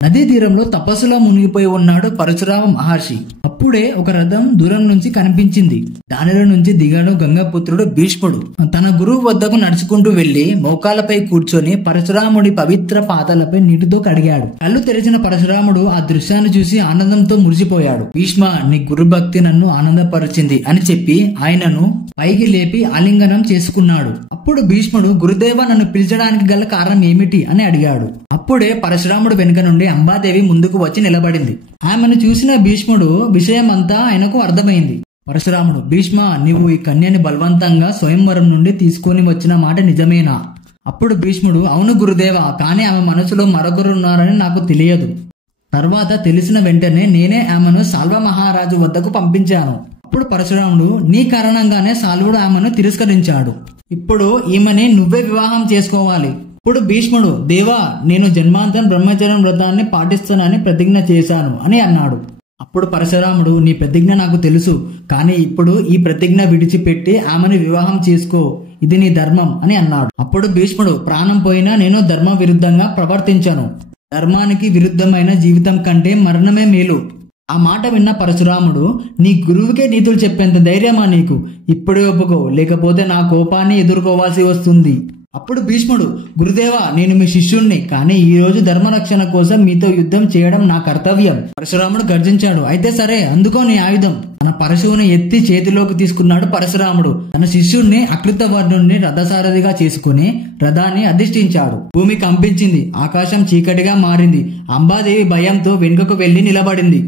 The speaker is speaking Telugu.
నదీ తీరంలో తపస్సులో మునిగిపోయి ఉన్నాడు పరశురామ మహర్షి. అప్పుడే ఒక రథం దూరం నుంచి కనిపించింది. దానిలో నుంచి దిగాడు గంగాపుత్రుడు భీష్ముడు. తన గురువు వద్దకు నడుచుకుంటూ వెళ్లి మోకాలపై కూర్చొని పరశురాముడి పవిత్ర పాదాలపై నీటితో కడిగాడు. కళ్ళు తెరిచిన పరశురాముడు ఆ దృశ్యాన్ని చూసి ఆనందంతో మురిసిపోయాడు. భీష్మ, నీ గురుభక్తి నన్ను ఆనందపరిచింది అని చెప్పి ఆయనను పైకి లేపి ఆలింగనం చేసుకున్నాడు. అప్పుడు భీష్ముడు, గురుదేవ, నన్ను పిలిచడానికి గల కారణం ఏమిటి అని అడిగాడు. అప్పుడే పరశురాముడు వెనుక నుండి అంబాదేవి ముందుకు వచ్చి నిలబడింది. ఆమెను చూసిన భీష్ముడు విషయమంతా ఆయనకు అర్థమైంది. పరశురాముడు, భీష్మ, నీవు ఈ కన్యని బలవంతంగా స్వయంవరం నుండి తీసుకొని వచ్చిన మాట నిజమేనా? అప్పుడు భీష్ముడు, అవును గురుదేవ, కానీ ఆమె మనసులో మరొకరున్నారని నాకు తెలియదు. తర్వాత తెలిసిన వెంటనే నేనే ఆమెను సాల్వ మహారాజు వద్దకు పంపించాను. అప్పుడు పరశురాముడు, నీ కారణంగానే సాల్వుడు ఆమెను తిరస్కరించాడు. ఇప్పుడు ఈమెని నువ్వే వివాహం చేసుకోవాలి. ఇప్పుడు భీష్ముడు, దేవా, నేను జన్మాంతరం బ్రహ్మచర్యం వ్రతాన్ని పాటిస్తానని ప్రతిజ్ఞ చేశాను అని అన్నాడు. అప్పుడు పరశురాముడు, నీ ప్రతిజ్ఞ నాకు తెలుసు, కానీ ఇప్పుడు ఈ ప్రతిజ్ఞ విడిచిపెట్టి ఆమెను వివాహం చేసుకో, ఇది నీ ధర్మం అని అన్నాడు. అప్పుడు భీష్ముడు, ప్రాణం పోయినా నేను ధర్మ విరుద్ధంగా ప్రవర్తించాను. ధర్మానికి విరుద్ధమైన జీవితం కంటే మరణమే మేలు. ఆ మాట విన్న పరశురాముడు, నీ గురువుకే నీతులు చెప్పేంత ధైర్యమా నీకు? ఇప్పుడే ఒప్పుకో, లేకపోతే నా కోపాన్ని ఎదుర్కోవాల్సి వస్తుంది. అప్పుడు భీష్ముడు, గురుదేవా, నేను మీ శిష్యుణ్ణి, కానీ ఈ రోజు ధర్మరక్షణ కోసం మీతో యుద్ధం చేయడం నా కర్తవ్యం. పరశురాముడు గర్జించాడు. అయితే సరే, అందుకో నీ ఆయుధం. తన పరశువుని ఎత్తి చేతిలోకి తీసుకున్నాడు పరశురాముడు. తన శిష్యుణ్ణి అకృతవర్ణుణ్ణి రథసారథిగా చేసుకుని రథాన్ని అధిష్ఠించాడు. భూమి కంపించింది, ఆకాశం చీకటిగా మారింది. అంబాదేవి భయంతో వెనుకకు వెళ్లి నిలబడింది.